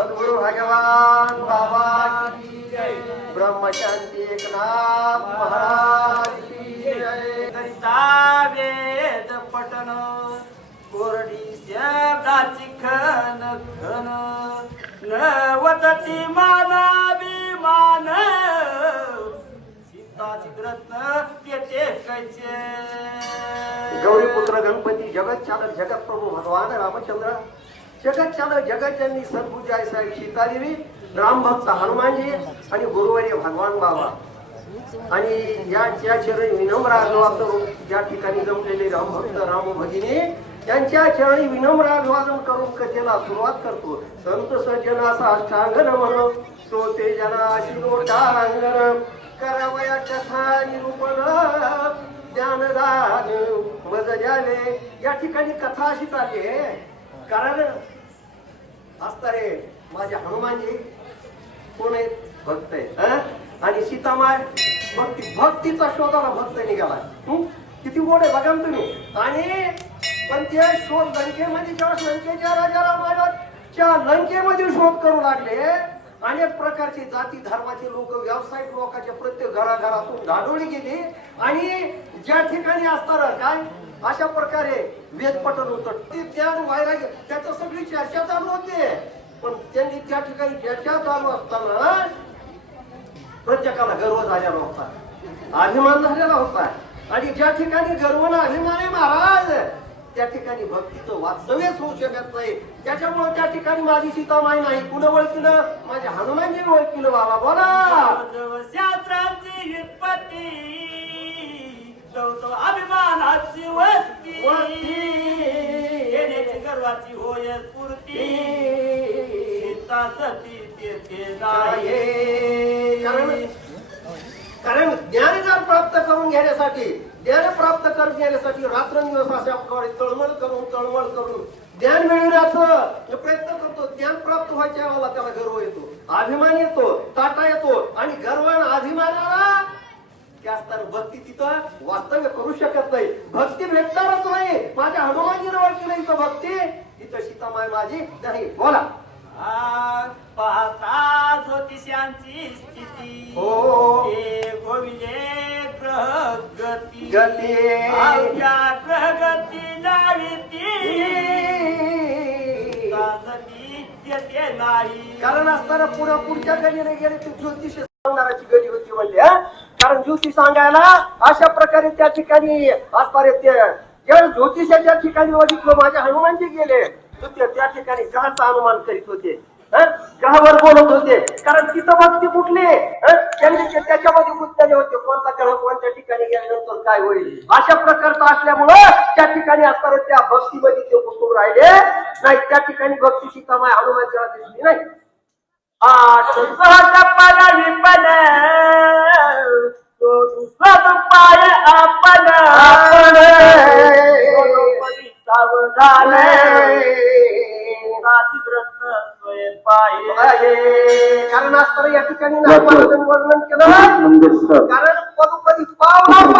सद्गुरु भगवान बाबा की जय। ब्रह्मशांती एकनाथ महाराज वेद पठन। कोरडी शब्दाची खन खन सीताची रत्न तेचे कैचे। गौरीपुत्र गणपती जगत चालक जगत प्रभू भगवान रामचंद्र। जगत चालक जगत जननी सद्गुरू आहे साहेब. सीतादेवी रामभक्त हनुमानजी आणि गुरुवारी भगवान बाबा. आणि या ज्या चरणी विनम्र अभिवादन ज्या ठिकाणी जमलेले रामभक्त राम भगिनी त्यांच्या चरणी विनम्र अभिवादन करून कथेला सुरुवात करतो. संत सज्जना साष्टांगन म्हणून ते जना शिरोटांगण करावया कथा निरूपण ज्ञानदान मज द्यावे या ठिकाणी कथा अशी चालली आहे. कारण असतारे माझे हनुमानजी कोण आहेत भक्त आहेत आणि सीतामाय भक्ती भक्तीचा शोधाला भक्त निघाला किती गोड आहे बघा तुम्ही. आणि पण ते शोध लंकेमध्ये जेव्हा लंकेच्या राजा रामाच्या लंकेमध्ये शोध करू लागले. अनेक प्रकारचे जाती धर्माचे लोक व्यावसायिक लोकांच्या प्रत्येक घराघरातून धाडोळी गेली. आणि ज्या ठिकाणी असणार काय? अशा प्रकारे वेद होत होतं. ते ज्ञान व्हायला त्याचं सगळी चर्चा चालू होते. पण त्यांनी त्या ठिकाणी चर्चा चालू असताना प्रत्येकाला गर्व झालेला होता. अभिमान झालेला होता. आणि ज्या ठिकाणी गर्व अभिमान आहे महाराज त्या ठिकाणी भक्तीचं वास्तव्यच होऊ शकत नाही. त्याच्यामुळे त्या ठिकाणी माझी सीतामाई नाही कुणं ओळखीलं माझ्या हनुमानजी ओळखीलं. बाबा बोला. गर्वाची होय स्फूर्ती. सीता सती तेथे आहे. कारण कारण ज्ञानदान प्राप्त करून घेण्यासाठी ज्ञान प्राप्त करून घेण्यासाठी रात्रंदिवस अशा प्रकारे तळमळ करून तळमळ करून ज्ञान मिळवण्याचं प्रयत्न करतो ज्ञान प्राप्त व्हायच्या वेळेला त्याला गर्व येतो अभिमान येतो टाटा येतो आणि गर्व आणि अभिमानाला त्या भक्ती तिथं वास्तव्य करू शकत नाही. भक्ती भेटणारच नाही माझ्या हनुमानजी ओळखी इथं भक्ती. इथं सीतामाय माझी नाही. बोला. पाहता ज्योतिषांची स्थिती. हो. गोविले गती. नाही. कारण असताना पुन्हा पुढच्या गलीने गेले ते ज्योतिष सांगणाराची गली होती म्हणले? कारण ज्योतिष सांगायला अशा प्रकारे त्या ठिकाणी असणारे ते ज्या ज्योतिषाच्या ठिकाणी बघितलं माझे हनुमानजी गेले. त्या ठिकाणी ग्रहाचा अनुमान करीत होते. ग्रहावर बोलत होते. कारण तिथं भक्ती कुठली? त्यांनी त्याच्यामध्ये गुंतले होते. कोणता ग्रह कोणत्या ठिकाणी गेल्यानंतर काय होईल? अशा प्रकारचं असल्यामुळं त्या ठिकाणी असताना त्या भक्तीमध्ये ते गुंतून राहिले? नाही त्या ठिकाणी भक्ती सीतामाय हनुमानच्या दिसली नाही. आठ कारण असताना या ठिकाणी वर्णन केलं. कारण पदोपदी पावला पावला